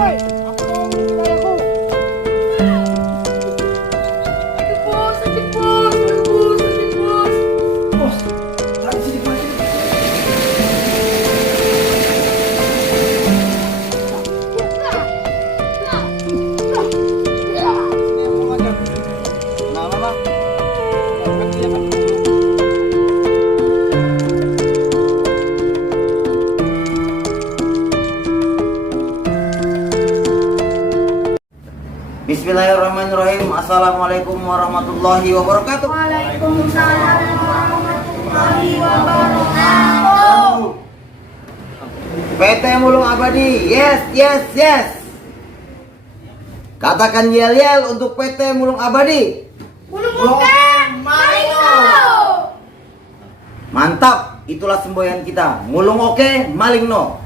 Woi, apa dong warahmatullahi wabarakatuh. Waalaikumsalam warahmatullahi wabarakatuh. PT Mulung Abadi Yes, yes, yes. Katakan yel-yel untuk PT Mulung Abadi. Maling dulu. Mantap, itulah semboyan kita. Mulung oke, maling no.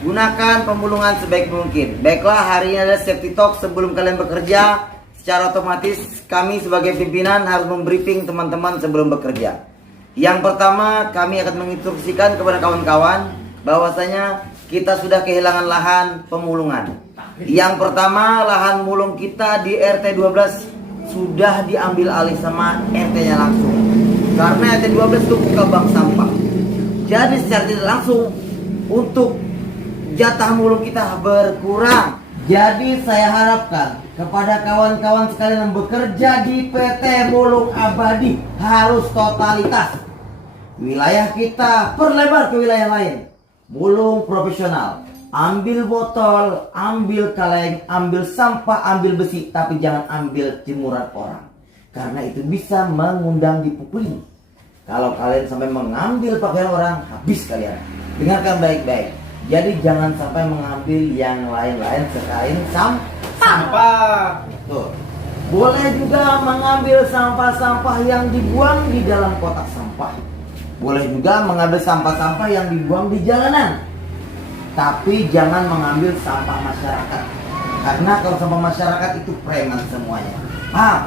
Gunakan pemulungan sebaik mungkin. Baiklah, hari ini adalah safety talk sebelum kalian bekerja Secara otomatis kami sebagai pimpinan harus membriefing teman-teman sebelum bekerja Yang pertama, kami akan menginstruksikan kepada kawan-kawan bahwasanya kita sudah kehilangan lahan pemulungan. Yang pertama, lahan mulung kita di RT 12 sudah diambil alih sama RT-nya langsung. Karena RT 12 itu buka bank sampah. Jadi secara tidak langsung untuk jatah mulung kita berkurang. Jadi saya harapkan kepada kawan-kawan sekalian yang bekerja di PT Mulung Abadi harus totalitas. Wilayah kita perlebar ke wilayah lain. Mulung profesional. Ambil botol, ambil kaleng, ambil sampah, ambil besi, tapi jangan ambil jemuran orang. Karena itu bisa mengundang dipukuli. Kalau kalian sampai mengambil pakaian orang, habis kalian. Dengarkan baik-baik. Jadi jangan sampai mengambil yang lain-lain selain sam- sampah. Tuh. Boleh juga mengambil sampah-sampah yang dibuang di dalam kotak sampah. Boleh juga mengambil sampah-sampah yang dibuang di jalanan. Tapi jangan mengambil sampah masyarakat. Karena kalau sampah masyarakat itu preman semuanya. Paham?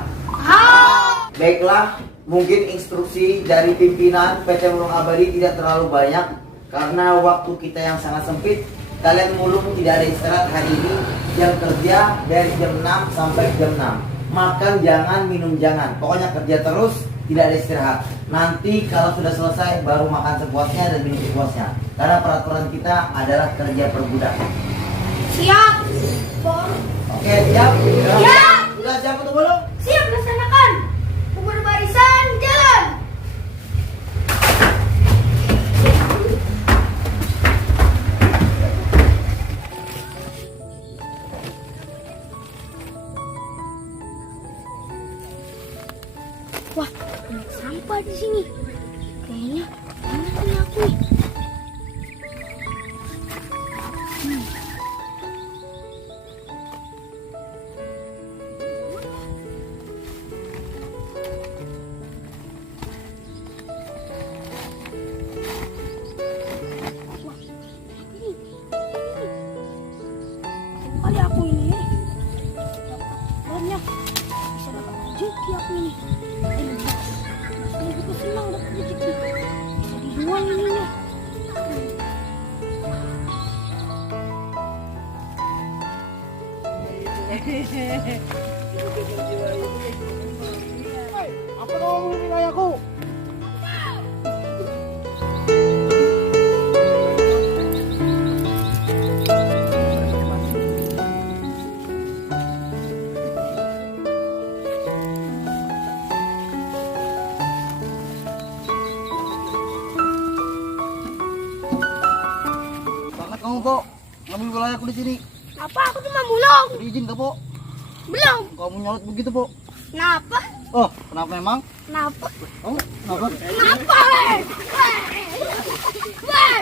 Baiklah, mungkin instruksi dari pimpinan PT Mulung Abadi tidak terlalu banyak karena waktu kita yang sangat sempit. Kalian mulung tidak ada istirahat hari ini. Jam kerja dari jam 6 sampai jam 6. Makan jangan, minum jangan. Pokoknya kerja terus, tidak ada istirahat. Nanti kalau sudah selesai baru makan sepuasnya dan minum sepuasnya. Karena peraturan kita adalah kerja per budak. Siap. Oke? Siap. Kali aku ini banyak bisa dapat rezeki aku ini ini juga senang dapat rezeki bisa dijual ininya Woi, apa dong Po. Ngambil wilayahku di sini. apa aku cuma mulung Diizin, ke, Po. belum Kamu nyolot begitu, Po. kenapa Oh, kenapa memang? kenapa Oh, kenapa? kenapa weh? Weh?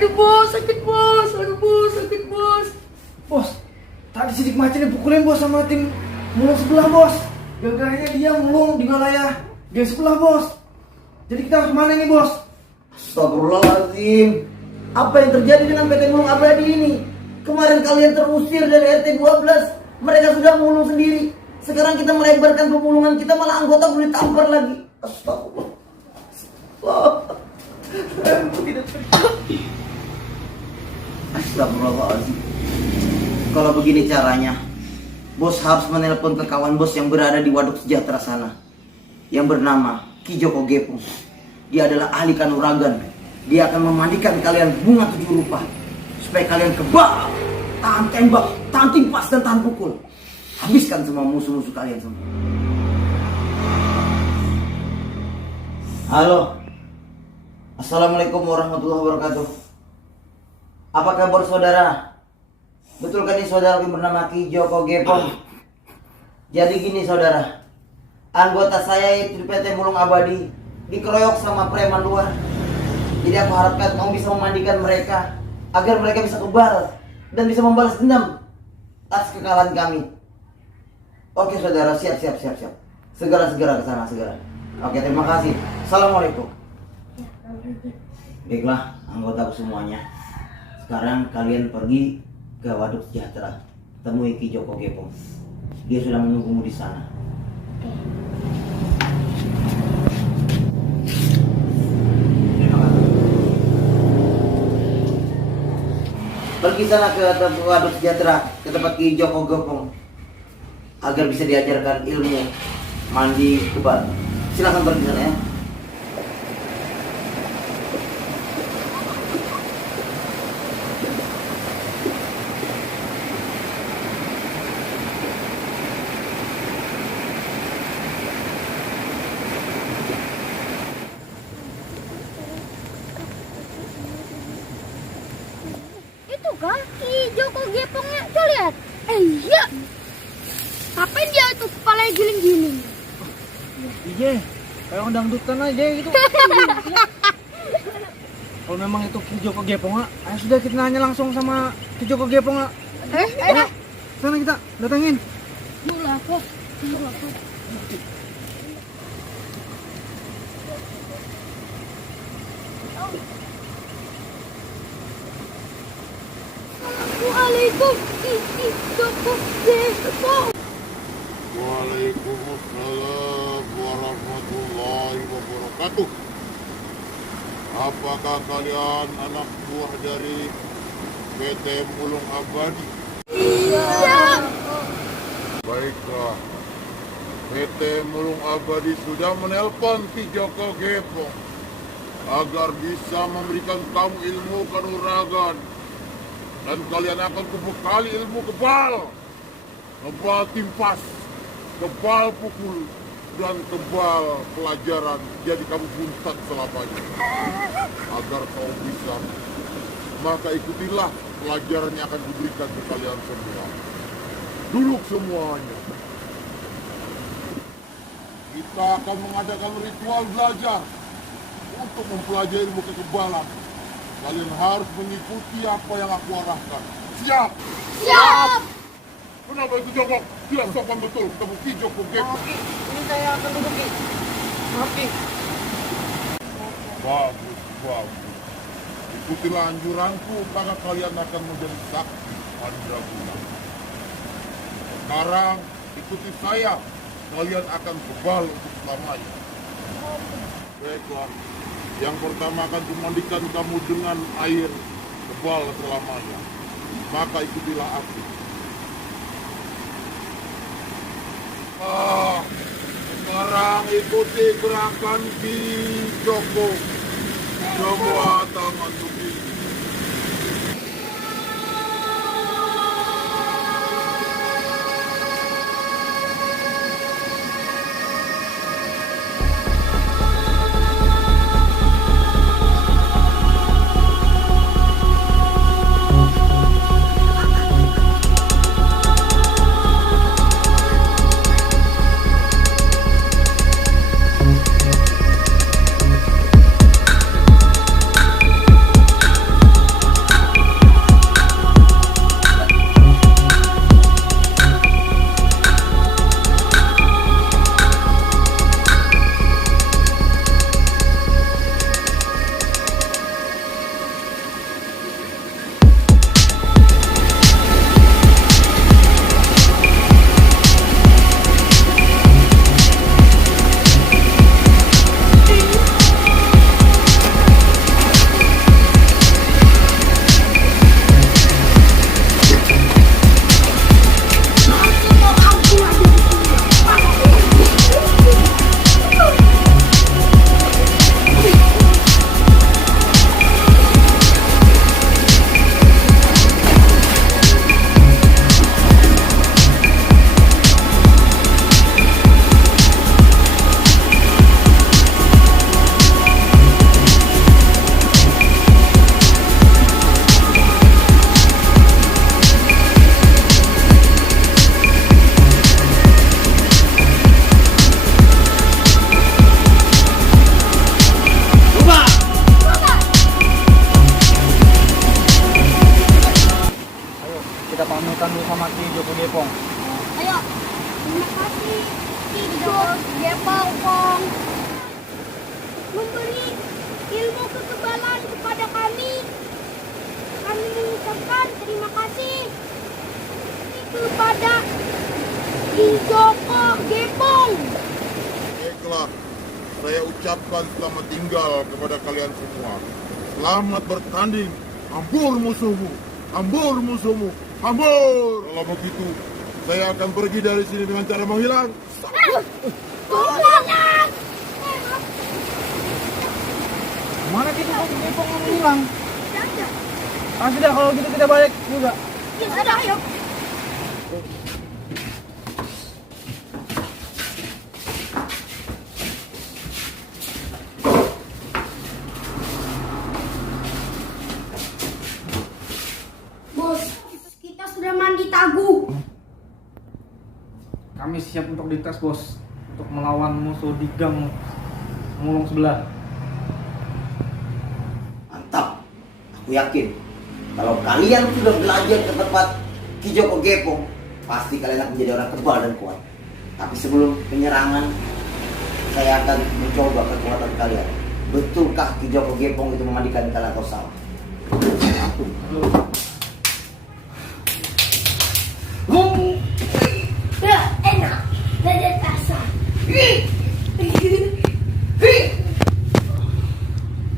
Aduh bos, sakit bos, aduh bos, sakit bos. Bos, tadi sidik macet dipukulin bos sama tim mulung sebelah bos. Gagahnya dia mulung di wilayah geng sebelah bos. Jadi kita harus ke mana ini bos? Astagfirullahaladzim. Apa yang terjadi dengan PT Mulung Abadi ini? Kemarin kalian terusir dari RT 12. Mereka sudah mulung sendiri. Sekarang kita melebarkan pemulungan kita malah anggota boleh tampar lagi. Astagfirullah. Tidak terjadi. Astagfirullahaladzim. Kalau begini caranya, bos harus menelpon ke kawan bos yang berada di waduk sejahtera sana. Yang bernama Ki Joko Gepung. Dia adalah ahli kanuragan. Dia akan memandikan kalian bunga tujuh rupa. Supaya kalian kebal, tahan tembak, tahan timpas, dan tahan pukul. Habiskan semua musuh-musuh kalian semua. Halo. Assalamualaikum warahmatullahi wabarakatuh. Apa kabar saudara? Betul kan ini saudara yang bernama Ki Joko Gepong? Jadi gini saudara, anggota saya itu di PT Mulung Abadi dikeroyok sama preman luar. Jadi aku harapkan kamu bisa memandikan mereka agar mereka bisa kebal dan bisa membalas dendam atas kekalahan kami. Oke saudara, siap siap siap siap. Segera segera ke sana segera. Oke terima kasih. Assalamualaikum. Baiklah anggotaku semuanya. Sekarang kalian pergi ke Waduk Sejahtera. Temui Ki Joko Gepong. Dia sudah menunggumu di sana. Pergi sana ke Waduk Sejahtera, ke tempat Ki Joko Gepong. Agar bisa diajarkan ilmu mandi kebal. Silakan pergi sana ya. Gepongnya. Coba lihat. Eh iya. Ngapain dia itu kepalanya giling-giling? Iya, kayak orang dangdutan aja gitu. Kalau memang itu Ki Joko Gepong, ah, ayo sudah kita nanya langsung sama Ki Joko Gepong. ah. Eh, Ayo, sana kita datengin. Yuk lah, kok. Yuk lah, kok. Assalamualaikum. Waalaikumsalam warahmatullahi wabarakatuh. Apakah kalian anak buah dari PT Mulung Abadi? Iya. Baiklah. PT Mulung Abadi sudah menelpon Ki Joko Gepong agar bisa memberikan kamu ilmu kanuragan dan kalian akan kubekali ilmu kebal, kebal timpas, kebal pukul dan kebal pelajaran jadi kamu buntat selamanya. Agar kau bisa maka ikutilah pelajaran yang akan diberikan ke kalian semua. Duduk semuanya. Kita akan mengadakan ritual belajar untuk mempelajari ilmu kekebalan kalian harus mengikuti apa yang aku arahkan siap Siap. kenapa itu Joko tidak sopan betul terbukti Joko Gepong Ini saya akan duduk Ki. Maaf Ki. Bagus, bagus. Ikutilah anjuranku, maka kalian akan menjadi sakti mandraguna. Sekarang ikuti saya, kalian akan kebal untuk selamanya. Baiklah, yang pertama akan kumandikan kamu dengan air kebal selamanya. Maka ikutilah aku. Ah, sekarang ikuti gerakan di Joko. Tangan pamitan dulu sama Ki Joko Gepong. Ayo, terima kasih Ki Joko Gepong Pong. Memberi ilmu kekebalan kepada kami. Kami mengucapkan terima kasih kepada Ki Joko Gepong. Baiklah, saya ucapkan selamat tinggal kepada kalian semua. Selamat bertanding, ambur musuhmu, ambur musuhmu, ambur. Kalau begitu, saya akan pergi dari sini dengan cara menghilang. Tolong! Mana kita kok Gepong hilang? Ah sudah kalau gitu kita balik juga. Ya sudah, ayo. Bos, kita sudah mandi tagu. Kami siap untuk dites bos Untuk melawan musuh di gang Mulung sebelah Mantap. Aku yakin kalau kalian sudah belajar ke tempat Kijoko Gepong, pasti kalian akan menjadi orang kebal dan kuat. Tapi sebelum penyerangan, saya akan mencoba kekuatan kalian. Betulkah Kijoko Gepong itu memandikan atau salah? Ya, enak. Dada kasar.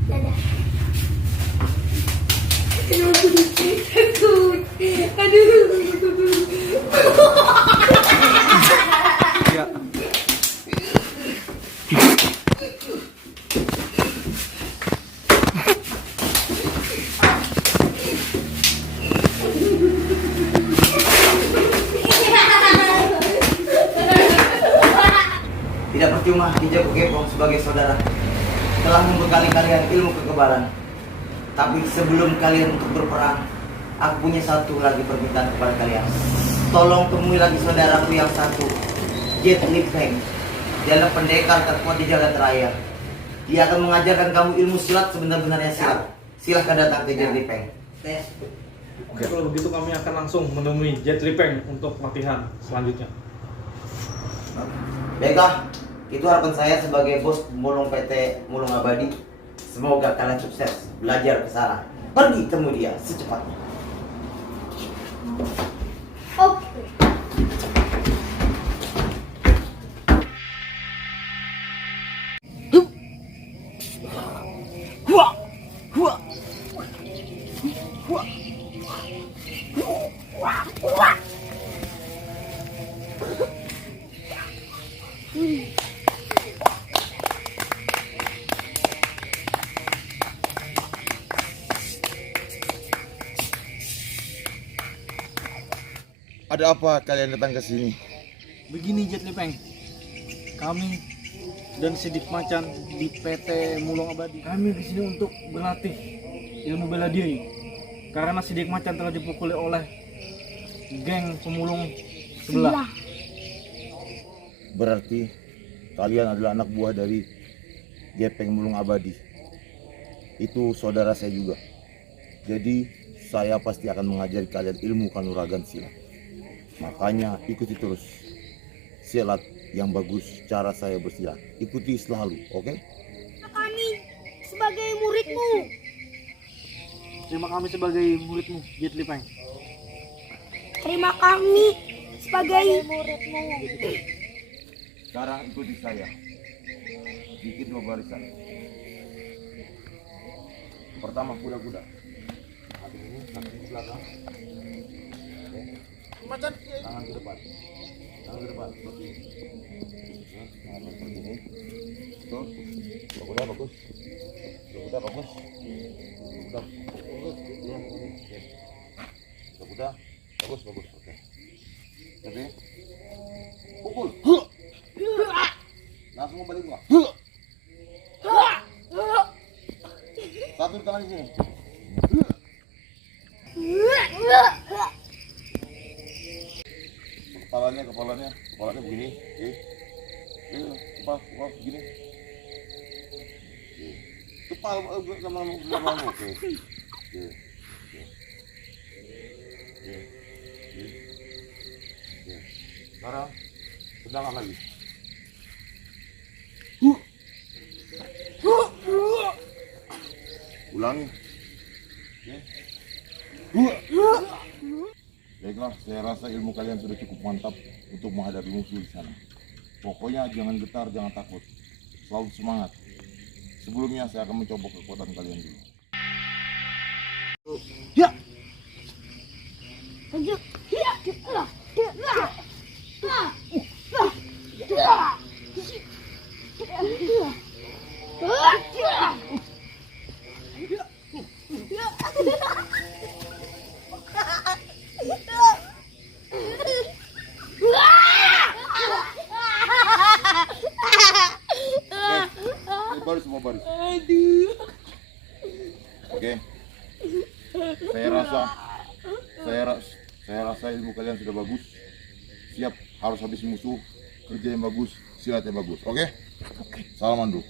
Dada. Kenapa dia takut? Aduh. Tidak percuma Kijoko Gepong sebagai saudara telah membekali kalian ilmu kekebalan. Tapi sebelum kalian untuk berperang, aku punya satu lagi permintaan kepada kalian. Tolong temui lagi saudaraku yang satu, Jet Li Peng. Dia adalah pendekar terkuat di jalan raya. Dia akan mengajarkan kamu ilmu silat sebenar-benarnya silat. Silahkan datang ke Jet Li Peng. Oke kalau begitu kami akan langsung menemui Jet Li Peng Untuk latihan selanjutnya Baiklah, itu harapan saya sebagai bos Mulung PT Mulung Abadi. Semoga kalian sukses belajar ke. Pergi temu dia secepatnya. Ada apa kalian datang ke sini? Begini Jet Peng Kami dan Sidik Macan di PT Mulung Abadi Kami di sini untuk berlatih ilmu bela diri Karena Sidik Macan telah dipukuli oleh geng pemulung sebelah Berarti kalian adalah anak buah dari Gepeng Mulung Abadi. Itu saudara saya juga. Jadi saya pasti akan mengajari kalian ilmu kanuragan silat. Makanya ikuti terus silat yang bagus cara saya bersilat. Ikuti selalu, oke? Kami sebagai muridmu. Terima kami sebagai muridmu Jet Li Peng Terima kami sebagai muridmu. Sekarang ikuti saya. Bikin dua barisan. Pertama kuda-kuda. Ini, kaki di belakang. Oke. Tangan ke depan. Tangan ke depan. Tangan seperti ini. Kuda bagus. Bagus. Bagus. Kuda bagus bagus. Oke. Pukul. Langsung balik gua. Satu tangan di sini. Kepalanya, kepalanya, kepalanya begini. Oke. Oke, kepala, kepala begini. Oke. Kepala eh, sama sama. Oke. Oke. Oke. Oke. Sekarang sedangkan lagi. Ulangi. Oke. Baiklah, saya rasa ilmu kalian sudah cukup mantap untuk menghadapi musuh di sana. Pokoknya jangan getar, jangan takut. Selalu semangat. Sebelumnya saya akan mencoba kekuatan kalian dulu. Lanjut. Ya. Lah. Lah. Lah. Lah. Oke, baris semua baris. Oke. Saya rasa saya ras, saya rasa ilmu kalian sudah bagus. Siap harus habis musuh. Kerja yang bagus, silat yang bagus. Oke? Salaman dulu.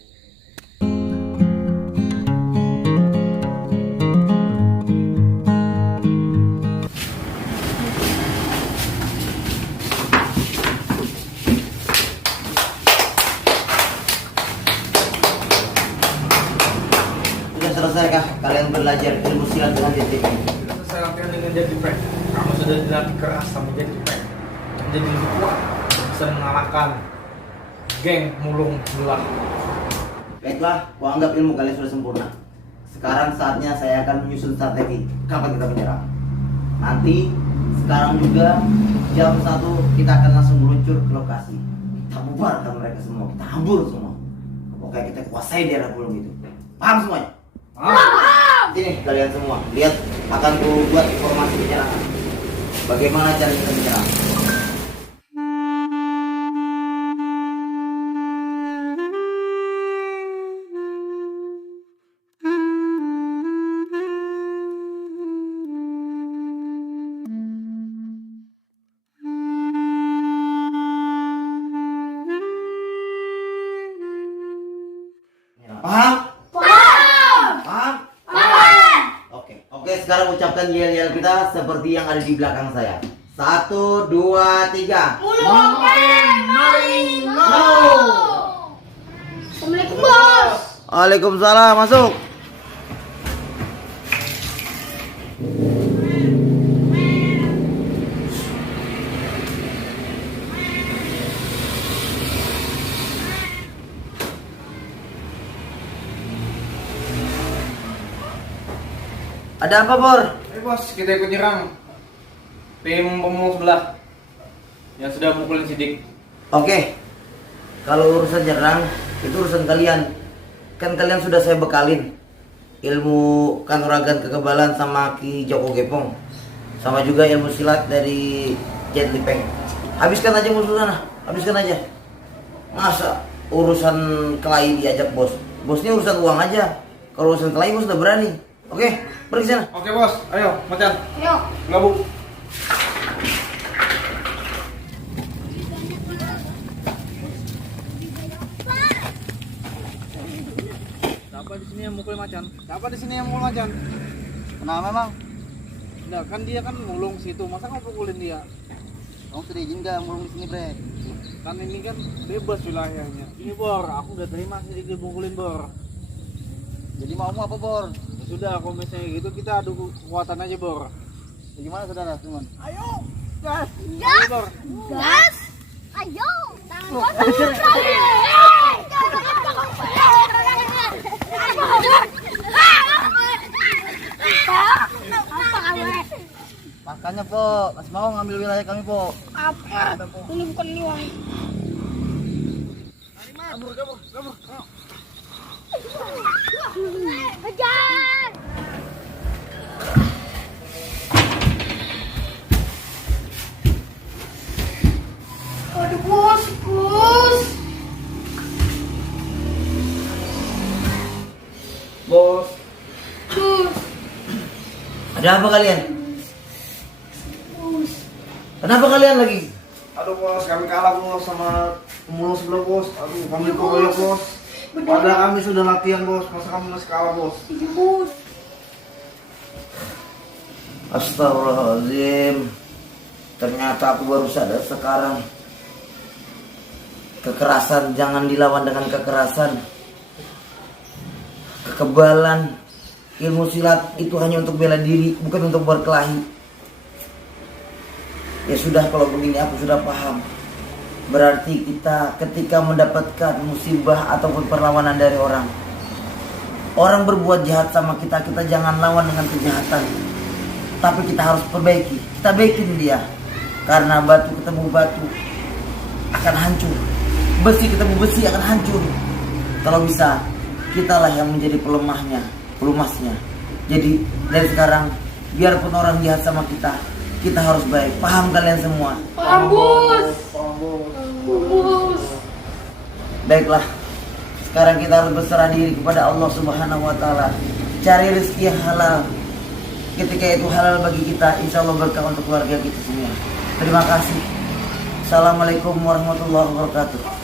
Sudah selesaikah kalian belajar ilmu silat dengan JTP? Kita selesai latihan dengan jadi prank. Kamu sudah dilatih keras sama jadi prank. Menjadi lebih kuat. Bisa mengalahkan geng mulung belah. Baiklah, kuanggap ilmu kalian sudah sempurna. Sekarang saatnya saya akan menyusun strategi kapan kita menyerang. Nanti, sekarang juga jam 1 kita akan langsung meluncur ke lokasi. Kita bubarkan mereka semua, kita hambur semua. Pokoknya kita kuasai daerah bulung itu. Paham semuanya? Sini kalian semua, lihat akan ku buat informasi penyerangan. Bagaimana cara kita menyerang? Ucapkan yel-yel kita seperti yang ada di belakang saya. Satu, dua, tiga. Assalamualaikum bos. Waalaikumsalam, masuk. Ada apa, Bor? Bos, kita ikut nyerang tim pemulung sebelah yang sudah mukulin sidik. Oke. Kalau urusan nyerang, itu urusan kalian. Kan kalian sudah saya bekalin ilmu kanuragan kekebalan sama Ki Joko Gepong. Sama juga ilmu silat dari Jet Li Peng. Habiskan aja musuh sana, habiskan aja. Masa urusan kelahi diajak bos? Bosnya urusan uang aja. Kalau urusan kelahi bos udah berani. Oke, pergi sana. Oke bos, ayo macan, Ayo. gabung. Siapa di sini yang mukul macan? Siapa di sini yang mukul macan? Kenapa memang? Nah, kan dia kan mulung situ, masa kamu pukulin dia? Kamu sudah izin gak mulung di sini, Bre? Kan ini kan bebas wilayahnya. Ini Bor, aku udah terima sih dipukulin Bor. Jadi maumu apa, Bor? Sudah, kalau misalnya gitu kita adu kekuatan aja Bor. Ya, gimana, saudara, teman? Ayo Gas. Bor. Gas. Ayo. Makanya, Po, masih mau ngambil wilayah kami, Po. Apa? Ini bukan liwang. Kabur, kabur, kabur. Kejar. Ada apa kalian? bos. Kenapa kalian lagi? Aduh bos, kami kalah bos sama pemulung sebelah bos. Aduh, kami koyok bos. Padahal kami sudah latihan bos, masa kami masih kalah bos. Iya, bos. Astagfirullahaladzim Ternyata aku baru sadar sekarang Kekerasan jangan dilawan dengan kekerasan Kekebalan Ilmu silat itu hanya untuk bela diri Bukan untuk berkelahi Ya sudah kalau begini aku sudah paham. Berarti kita ketika mendapatkan musibah ataupun perlawanan dari orang, orang berbuat jahat sama kita, kita jangan lawan dengan kejahatan. Tapi kita harus perbaiki. Kita baikin dia. Karena batu ketemu batu akan hancur. Besi ketemu besi akan hancur. Kalau bisa, kitalah yang menjadi pelemahnya, pelumasnya. Jadi dari sekarang, biarpun orang jahat sama kita, kita harus baik. Paham kalian semua? Paham bos. Bos. Baiklah. Sekarang kita harus berserah diri kepada Allah Subhanahu wa taala. Cari rezeki yang halal. Ketika itu halal bagi kita, insya Allah berkah untuk keluarga kita semua. Terima kasih. Assalamualaikum warahmatullahi wabarakatuh.